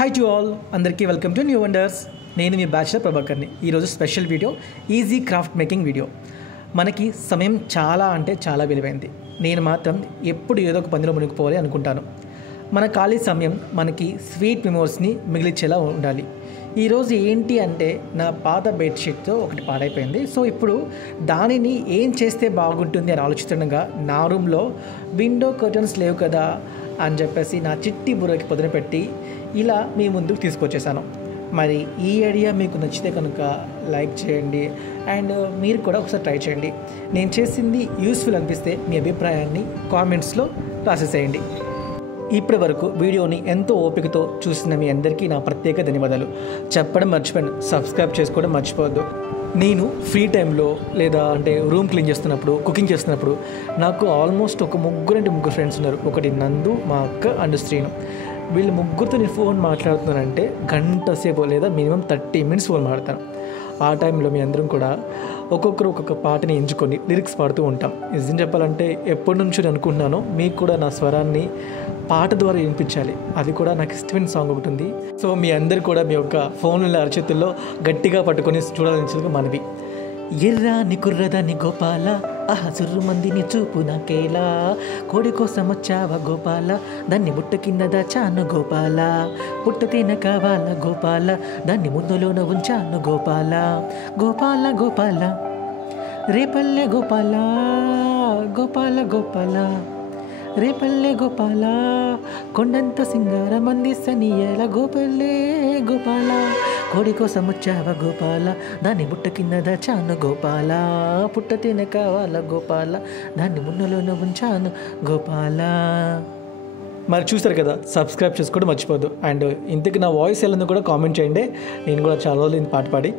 Hi to all, అందరికీ welcome to new wonders. నేను మీ bachelor ప్రభాకర్ని. ఈరోజు special video easy craft making video. మనకి సమయం చాలా అంటే చాలా విలువైంది. నేను మాత్రం ఎప్పుడు ఏదో ఒక పనిలో మునిగిపోవాలి అనుకుంటాను. మన ఖాళీ సమయం మనకి స్వీట్ మెమోరీస్ని మిగిలించేలా ఉండాలి. ఈరోజు ఏంటి అంటే నా పాత బెడ్షీట్తో ఒకటి పాడైపోయింది. సో ఇప్పుడు దానిని ఏం చేస్తే బాగుంటుంది అని ఆలోచిస్తుండగా నా రూమ్లో విండో కర్టన్స్ లేవు కదా అని చెప్పేసి నా చిట్టి బుర్రకి పొద్దున పెట్టి ఇలా మీ ముందుకు తీసుకొచ్చేసాను. మరి ఈ ఐడియా మీకు నచ్చితే కనుక లైక్ చేయండి అండ్ మీరు కూడా ఒకసారి ట్రై చేయండి. నేను చేసింది యూస్ఫుల్ అనిపిస్తే మీ అభిప్రాయాన్ని కామెంట్స్లో రాసేసేయండి. ఇప్పటి వరకు వీడియోని ఎంతో ఓపికతో చూసిన మీ అందరికీ నా ప్రత్యేక ధన్యవాదాలు. చెప్పడం మర్చిపోయాను, సబ్స్క్రైబ్ చేసుకోవడం మర్చిపోవద్దు. నేను ఫ్రీ టైంలో లేదా అంటే రూమ్ క్లీన్ చేస్తున్నప్పుడు, కుకింగ్ చేస్తున్నప్పుడు నాకు ఆల్మోస్ట్ ఒక ముగ్గురు ఫ్రెండ్స్ ఉన్నారు. ఒకటి నందు, మా అక్క అండ్ శ్రీను. వీళ్ళు ముగ్గురితో నేను ఫోన్ మాట్లాడుతున్నానంటే గంట సేపు లేదా మినిమం 30 minutes ఫోన్ మాట్లాడతాను. ఆ టైంలో మీ అందరం కూడా ఒక్కొక్కరు ఒక్కొక్క పాటని ఎంచుకొని లిరిక్స్ పాడుతూ ఉంటాం. నిజం చెప్పాలంటే ఎప్పటి నుంచో నేను అనుకుంటున్నాను మీకు కూడా నా స్వరాన్ని పాట ద్వారా వినిపించాలి. అది కూడా నాకు ఇష్టమైన సాంగ్ ఒకటి ఉంది. సో మీ అందరు కూడా మీ యొక్క ఫోన్ల అరచేతుల్లో గట్టిగా పట్టుకొని చూడాలని మనవి. ఎర్రాని కుర్రదాని గోపాల, సుర్రు మందిని చూపు నాకేలా, కోడి కోసం వచ్చావా గోపాల, దాన్ని బుట్ట కింద దాచాను గోపాల, పుట్ట తిన కావాలా గోపాల, దాన్ని ముద్దులోన ఉంచాను గోపాల, గోపాల గోపాల రేపల్లె గోపాల, గోపాల గోపాల రేపల్లె గోపాల, కొండంత సింగారం అందిస్తనియల గోపల్లె గోపాల, కోడి కోసం వచ్చావా గోపాల, దాన్ని బుట్ట కింద దాచాను గోపాల, పుట్ట తిన కావాల గోపాల, దాన్ని మున్నలోనే ఉంచాను గోపాల. మరి చూస్తారు కదా, సబ్స్క్రైబ్ చేసుకోవడం మర్చిపోద్దు. అండ్ ఇంతకు నా వాయిస్ ఎలా ఉందో కూడా కామెంట్ చేయండి. నేను కూడా చాలా రోజులు పాట పాడి